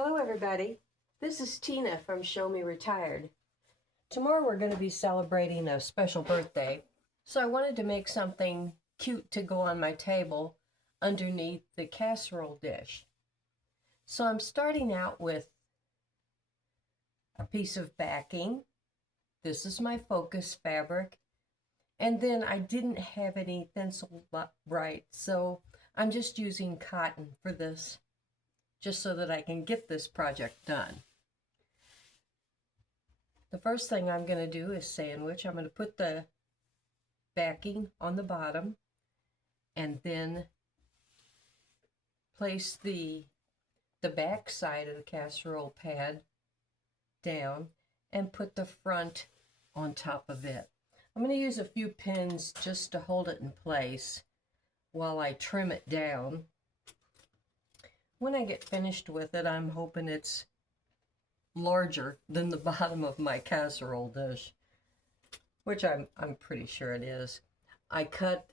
Hello everybody, this is Tina from Show Me Retired. Tomorrow we're going to be celebrating a special birthday, so I wanted to make something cute to go on my table underneath the casserole dish. So I'm starting out with a piece of backing. This is my focus fabric, and then I didn't have any Thinsul Bright, so I'm just using cotton for this, just so that I can get this project done. The first thing I'm going to do is sandwich. I'm going to put the backing on the bottom and then place the back side of the casserole pad down and put the front on top of it. I'm going to use a few pins just to hold it in place while I trim it down. When I get finished with it, I'm hoping it's larger than the bottom of my casserole dish, which I'm pretty sure it is. I cut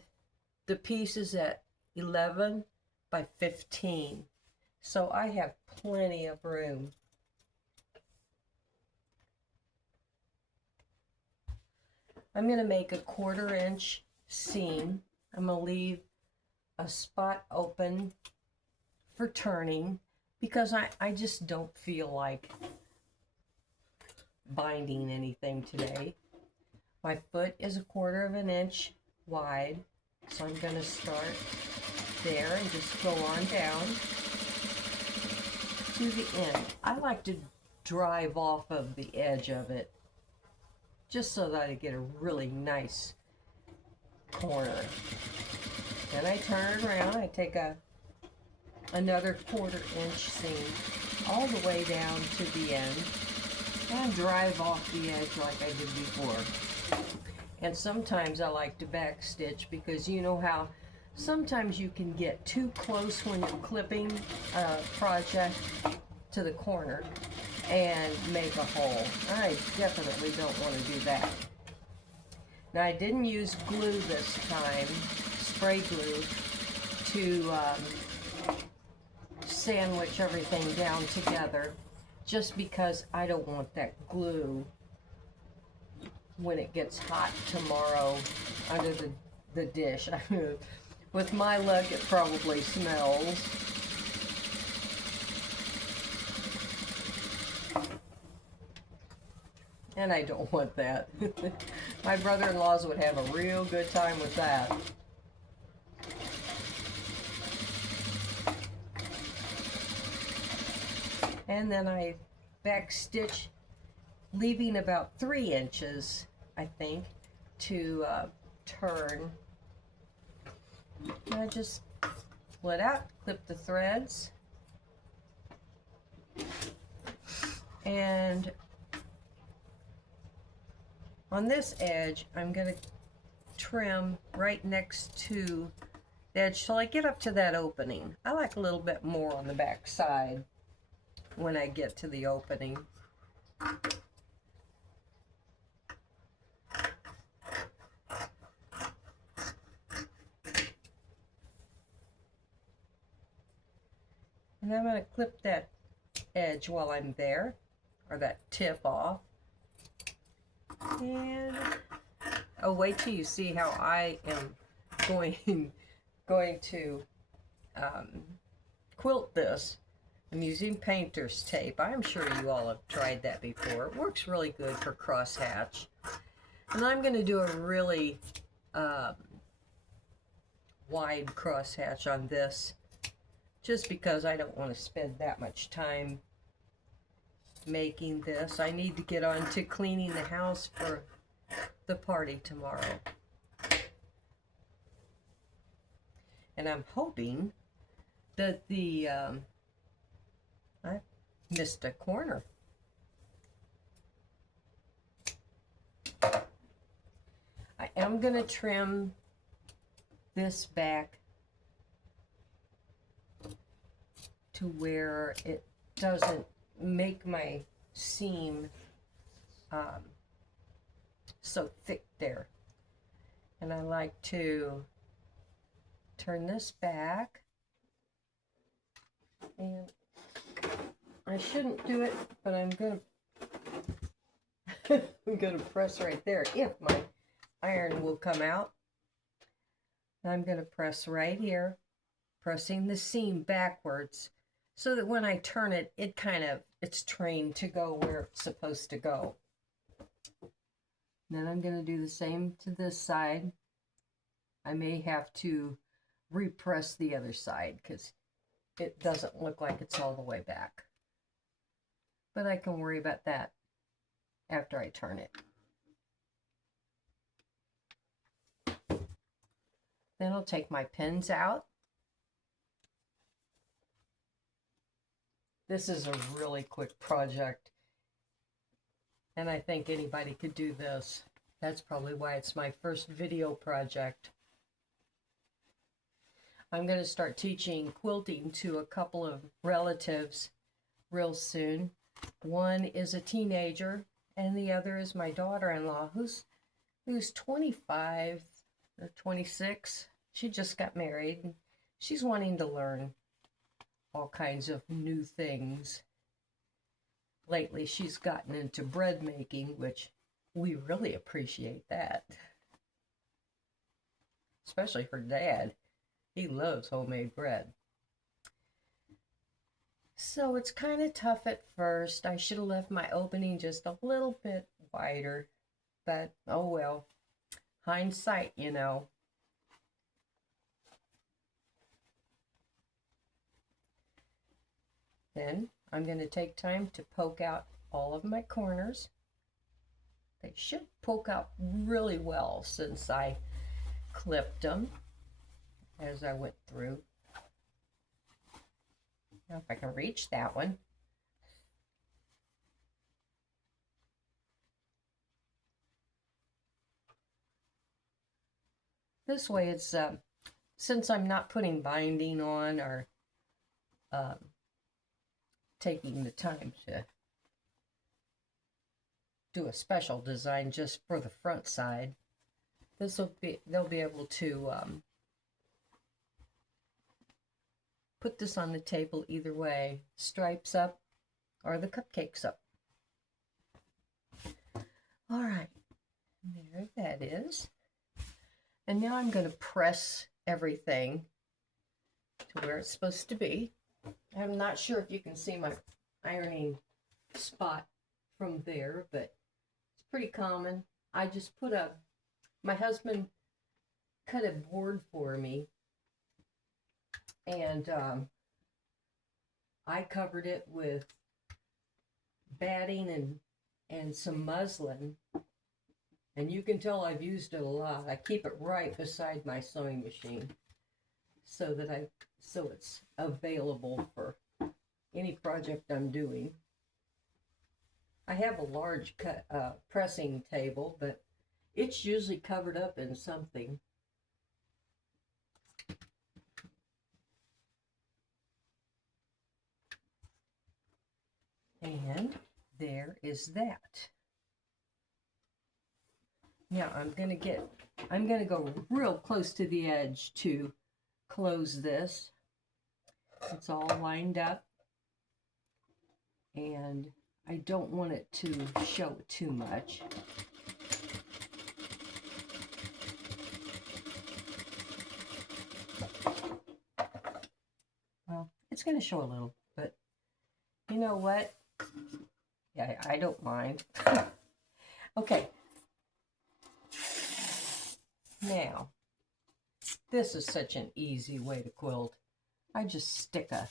the pieces at 11 by 15, so I have plenty of room. I'm going to make a 1/4 inch seam. I'm going to leave a spot open for turning because I just don't feel like binding anything today. My foot is 1/4 inch wide, so I'm going to start there and just go on down to the end. I like to drive off of the edge of it just so that I get a really nice corner. Then I turn it around. I take another 1/4 inch seam all the way down to the end and drive off the edge like I did before. And sometimes I like to back stitch because you know how sometimes you can get too close when you're clipping a project to the corner and make a hole. I definitely don't want to do that. Now I didn't use glue this time, spray glue, to sandwich everything down together, just because I don't want that glue when it gets hot tomorrow under the dish. With my luck, it probably smells. And I don't want that. My brother-in-laws would have a real good time with that. And then I back stitch, leaving about 3 inches, I think, to turn. And I just split out, clip the threads, and on this edge, I'm going to trim right next to the edge till I get up to that opening. I like a little bit more on the back side when I get to the opening. And I'm going to clip that edge while I'm there, or that tip off. And oh, wait till you see how I am going to quilt this. I'm using painter's tape. I'm sure you all have tried that before. It works really good for crosshatch. And I'm going to do a really wide crosshatch on this, just because I don't want to spend that much time making this. I need to get on to cleaning the house for the party tomorrow. And I'm hoping that I missed a corner. I am going to trim this back to where it doesn't make my seam so thick there. And I like to turn this back, and I I shouldn't do it, but I'm gonna I'm gonna press right there if my iron will come out. I'm gonna press right here, pressing the seam backwards so that when I turn it, it's trained to go where it's supposed to go. Then I'm gonna do the same to this side. I may have to repress the other side because it doesn't look like it's all the way back. But I can worry about that after I turn it. Then I'll take my pins out. This is a really quick project, and I think anybody could do this. That's probably why it's my first video project. I'm going to start teaching quilting to a couple of relatives real soon. One is a teenager, and the other is my daughter-in-law, who's 25 or 26. She just got married, and she's wanting to learn all kinds of new things. Lately, she's gotten into bread making, which we really appreciate that. Especially her dad. He loves homemade bread. So it's kind of tough at first. I should have left my opening just a little bit wider, but oh well. Hindsight, you know. Then I'm going to take time to poke out all of my corners. They should poke out really well since I clipped them as I went through. Now if I can reach that one. This way it's, since I'm not putting binding on or taking the time to do a special design just for the front side, they'll be able to put this on the table either way, stripes up or the cupcakes up. All right, there that is. And now I'm going to press everything to where it's supposed to be. I'm not sure if you can see my ironing spot from there, but it's pretty common. I just put my husband cut a board for me, and I covered it with batting and some muslin, and you can tell I've used it a lot. I keep it right beside my sewing machine so it's available for any project I'm doing. I have a large pressing table, but it's usually covered up in something. And there is that. Now I'm going to go real close to the edge to close this. It's all lined up, and I don't want it to show too much. Well, it's going to show a little, but you know what? Yeah, I don't mind. Okay. Now, this is such an easy way to quilt. I just stick a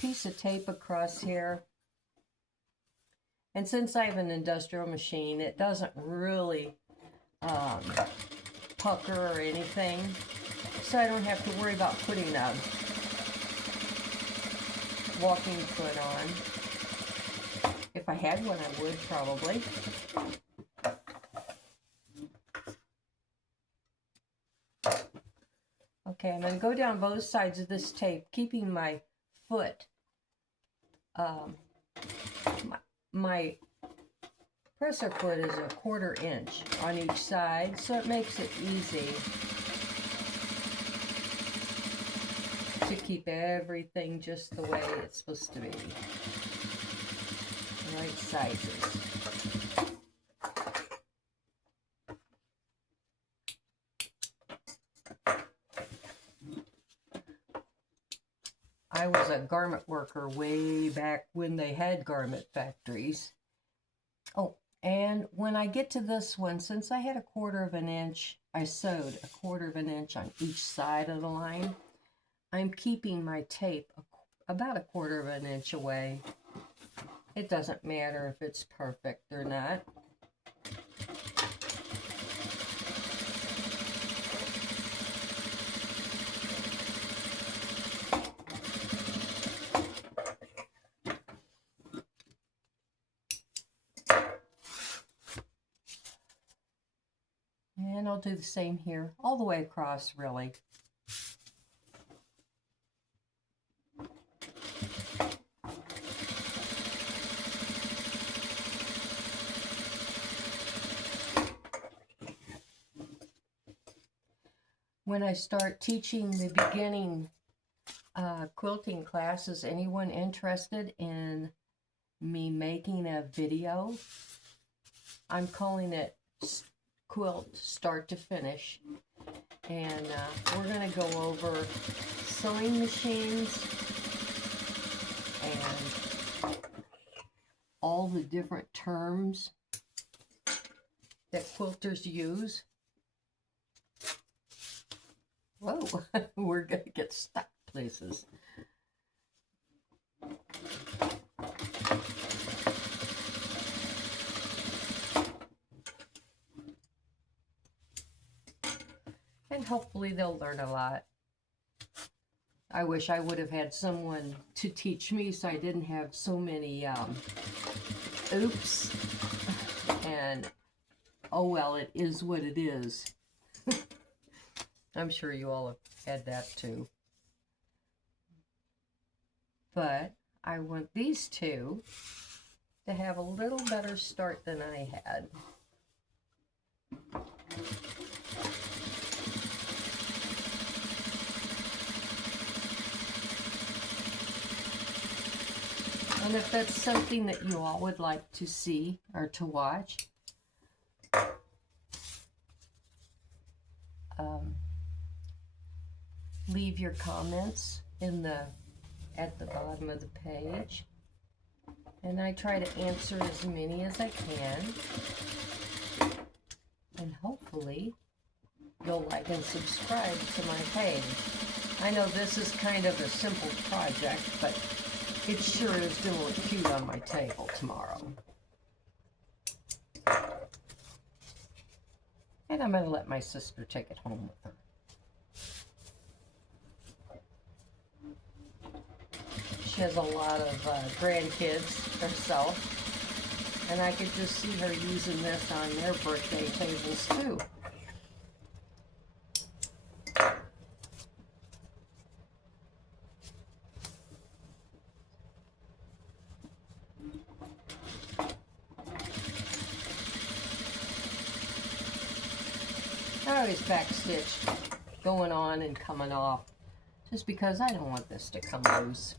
piece of tape across here. And since I have an industrial machine, it doesn't really pucker or anything. So I don't have to worry about putting a walking foot on. If I had one, I would probably. Okay, I'm going to go down both sides of this tape, keeping my foot, my presser foot is 1/4 inch on each side, so it makes it easy to keep everything just the way it's supposed to be. The right sizes. I was a garment worker way back when they had garment factories. Oh, and when I get to this one, since I had a 1/4 of an inch, I sewed a 1/4 of an inch on each side of the line. I'm keeping my tape about a 1/4 of an inch away. It doesn't matter if it's perfect or not. And I'll do the same here, all the way across, really. When I start teaching the beginning quilting classes, anyone interested in me making a video, I'm calling it Quilt Start to Finish, and we're going to go over sewing machines and all the different terms that quilters use. Whoa, we're going to get stuck places. And hopefully they'll learn a lot. I wish I would have had someone to teach me so I didn't have so many oops. And oh well, it is what it is. I'm sure you all have had that too. But I want these two to have a little better start than I had. And if that's something that you all would like to see or to watch, leave your comments at the bottom of the page, and I try to answer as many as I can, and hopefully you'll like and subscribe to my page. I know this is kind of a simple project, but it sure is going to look cute on my table tomorrow. And I'm going to let my sister take it home with her. She has a lot of grandkids herself, and I could just see her using this on their birthday tables too. I always backstitch going on and coming off just because I don't want this to come loose.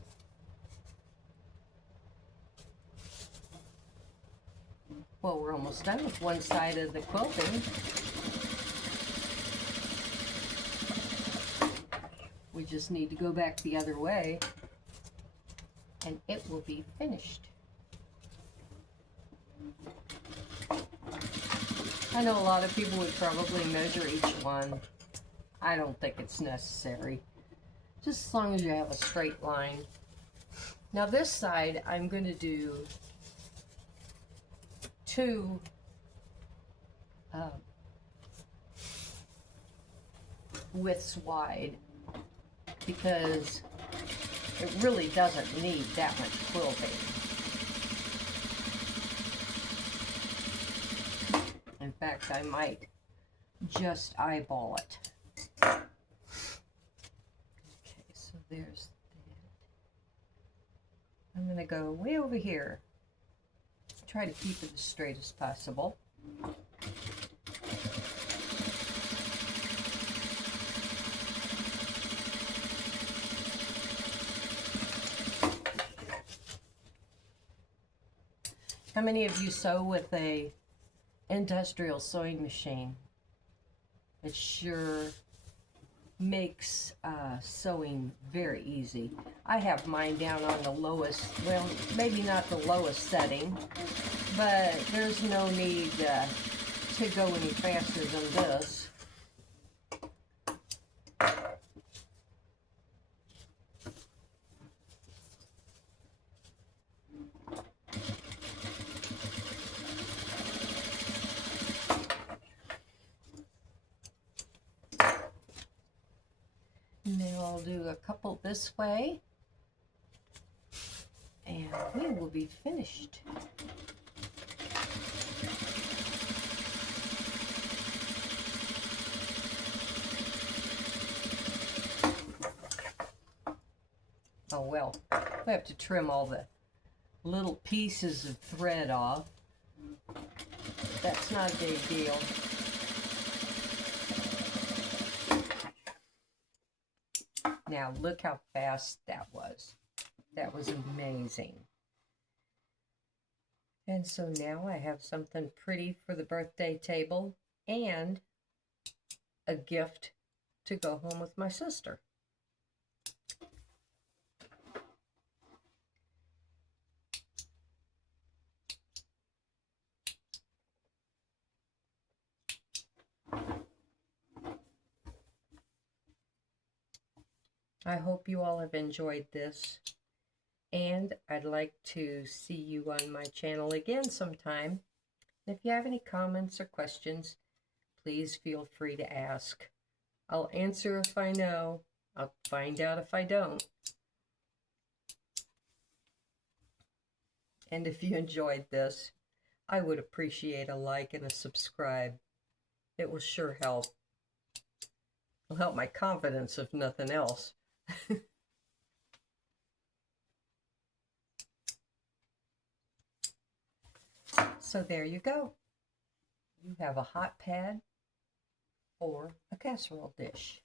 Well, we're almost done with one side of the quilting. We just need to go back the other way and it will be finished. I know a lot of people would probably measure each one. I don't think it's necessary. Just as long as you have a straight line. Now this side, I'm going to do 2 widths wide because it really doesn't need that much quilting. In fact, I might just eyeball it. Okay, so there's that. I'm going to go way over here. Try to keep it as straight as possible. How many of you sew with a industrial sewing machine? It sure makes sewing very easy. I have mine down on the lowest, well, maybe not the lowest setting, but there's no need to go any faster than this. And then I'll do a couple this way, and we will be finished. Oh well, we have to trim all the little pieces of thread off. That's not a big deal. Now look how fast that was. That was amazing. And so now I have something pretty for the birthday table and a gift to go home with my sister. I hope you all have enjoyed this, and I'd like to see you on my channel again sometime. If you have any comments or questions, please feel free to ask. I'll answer if I know. I'll find out if I don't. And if you enjoyed this, I would appreciate a like and a subscribe. It will sure help. It'll help my confidence if nothing else. So there you go. You have a hot pad or a casserole dish.